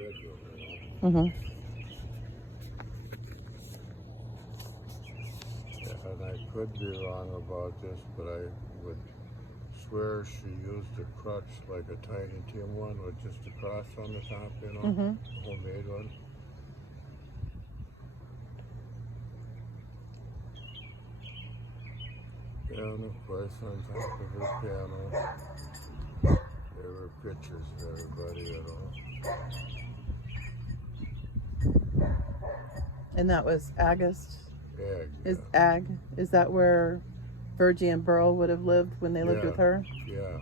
bedroom, you know. Mm-hmm. Yeah, and I could be wrong about this, but I would swear she used a crutch like a Tiny Tim one with just a cross on the top, you know, Mm-hmm. homemade one. Yeah, and of course on top of her piano, there were pictures of everybody, you know. And that was August. Ag, Is yeah. Ag? Is that where Virgie and Burl would have lived when they lived with her? Yeah.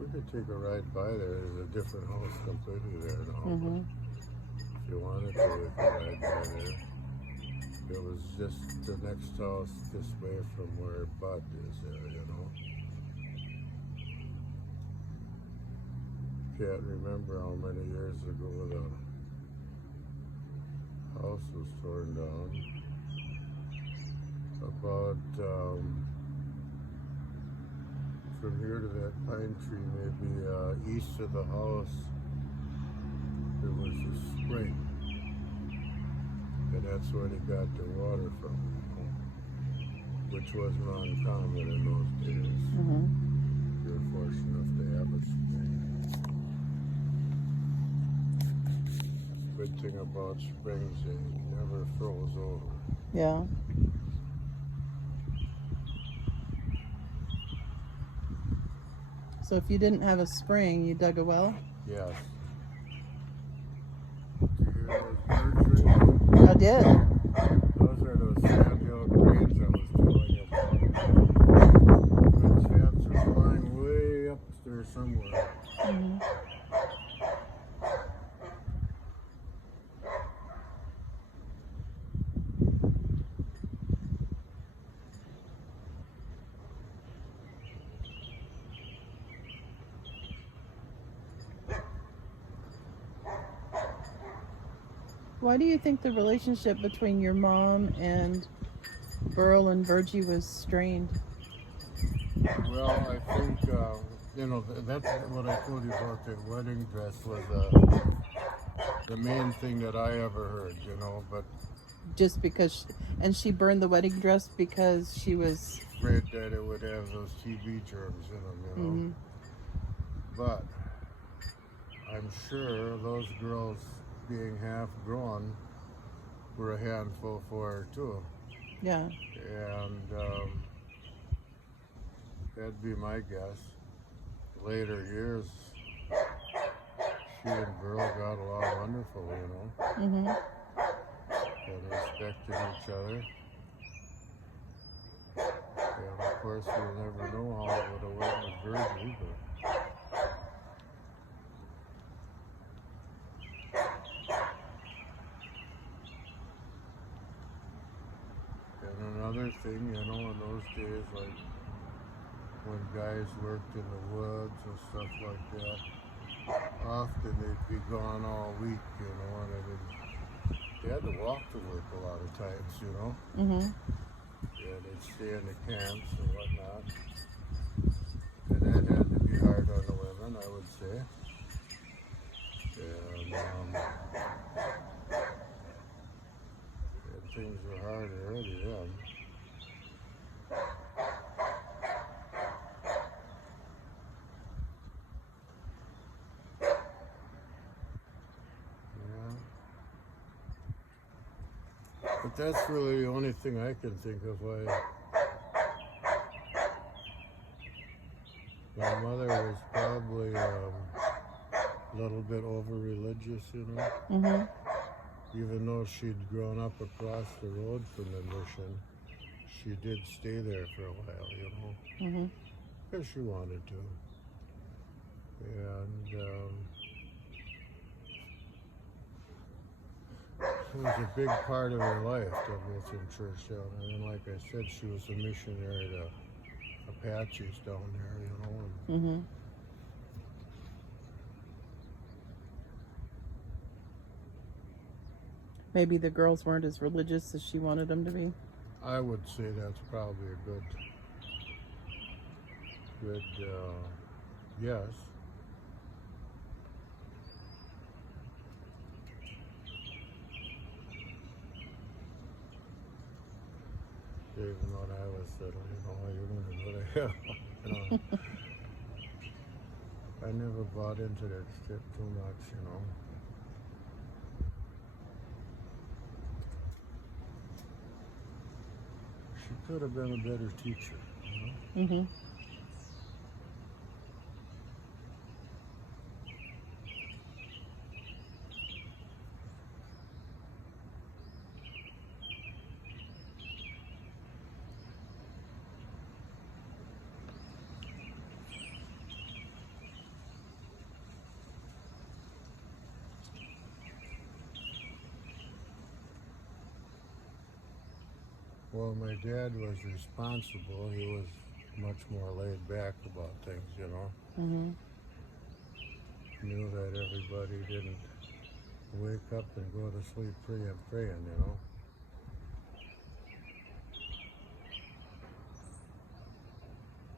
We could take a ride by there. There's a different house completely there now. Mm-hmm. If you wanted to, we could ride by there. It was just the next house this way from where Bud is there, you know. Can't remember how many years ago the house was torn down. About from here to that pine tree, maybe east of the house, there was a spring, and that's where they got their water from, which wasn't uncommon in those days. Mm-hmm. They were fortunate enough to have a spring. Good thing about springs, they never froze over. Yeah. So if you didn't have a spring, you dug a well? Yes. Do you hear those birds right now? I did. Those are those sandhill cranes I was telling you about. The chants are flying way up there somewhere. Mm-hmm. Why do you think the relationship between your mom and Burl and Virgie was strained? Well, I think, you know, that's what I told you about the wedding dress was the main thing that I ever heard, you know, but Just because, she burned the wedding dress because she was. afraid that it would have those TB germs in them, you know. Mm-hmm. But I'm sure those girls, being half grown, were a handful for her too. Yeah. And that'd be my guess. Later years, she and Burl got along wonderful, you know, Mm-hmm. and respected each other. And of course, we'll never know how it would have went with Virgie, but and another thing, you know, in those days, like when guys worked in the woods and stuff like that, often they'd be gone all week, you know, and they had to walk to work a lot of times, you know. Mm-hmm. Yeah, they'd stay in the camps and whatnot. And that had to be hard on the women, I would say. And things were hard early then. Yeah. But that's really the only thing I can think of why my mother was probably a little bit over-religious, you know. Mm-hmm. Even though she'd grown up across the road from the mission, she did stay there for a while, you know, Mm-hmm. because she wanted to. And it was a big part of her life, Debleton Church down there. And like I said, she was a missionary to Apaches down there, you know. Mm-hmm. Maybe the girls weren't as religious as she wanted them to be. I would say that's probably a good yes. Even when I was little, you're going to go to hell. I never bought into that shit too much. She could have been a better teacher. Mm-hmm. Well, my dad was responsible. He was much more laid back about things. Mm-hmm. Knew that everybody didn't wake up and go to sleep praying.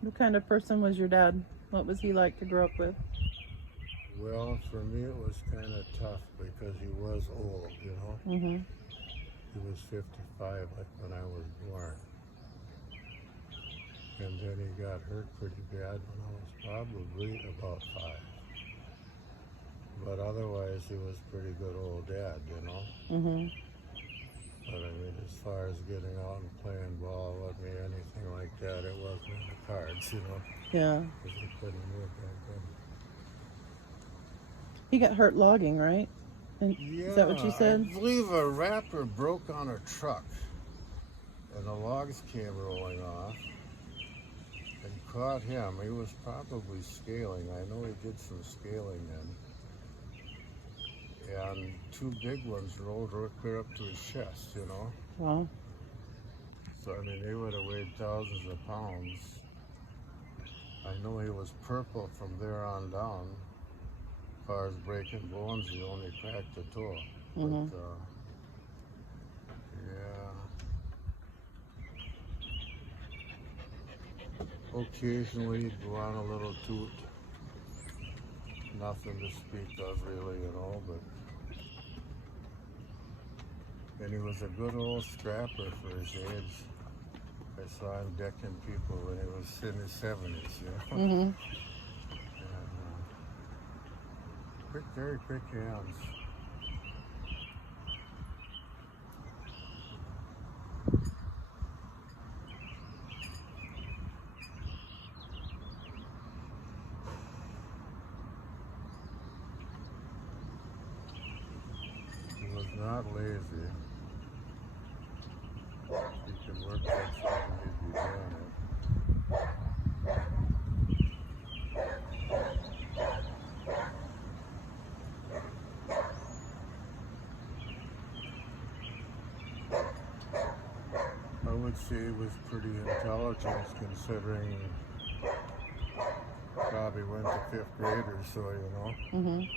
What kind of person was your dad? What was he like to grow up with? Well, for me it was kind of tough because he was old. Mm-hmm. He was 55 like when I was born. And then he got hurt pretty bad when I was probably about 5. But otherwise, he was a pretty good old dad. Mm-hmm. But I mean, as far as getting out and playing ball with me, anything like that, it wasn't in the cards. Yeah. Because he couldn't move back then. He got hurt logging, right? And Yeah, is that what you said? I believe a wrapper broke on a truck, and the logs came rolling off and caught him. He was probably scaling. I know he did some scaling then. And 2 big ones rolled right clear up to his chest. Wow. So, I mean, they would have weighed thousands of pounds. I know he was purple from there on down. As far as breaking bones, he only cracked a toe. Mm-hmm. But, yeah. Occasionally he'd go on a little toot. Nothing to speak of really, but... And he was a good old scrapper for his age. I saw him decking people when he was in his 70s, Mm-hmm. And, very quick hands. He was not lazy. He could work that something, he'd be doing it. I would say he was pretty intelligent considering probably went to 5th grade or so, Mm-hmm. He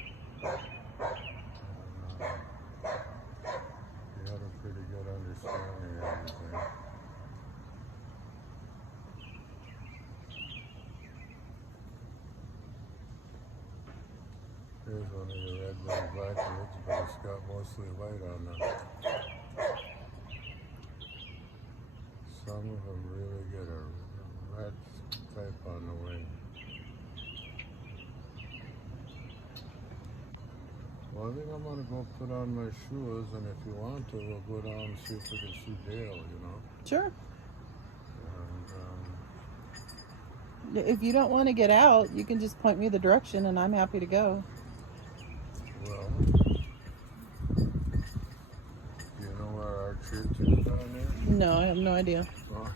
had a pretty good understanding of everything. Here's one of the red-winged blackbirds, but it's got mostly white on them. Some of them really get a red stripe on the wing. Well, I think I'm going to go put on my shoes, and if you want to, we'll go down and see if we can see Dale, Sure. And, If you don't want to get out, you can just point me the direction, and I'm happy to go. well, do you know where our church is down there? No, I have no idea. Well,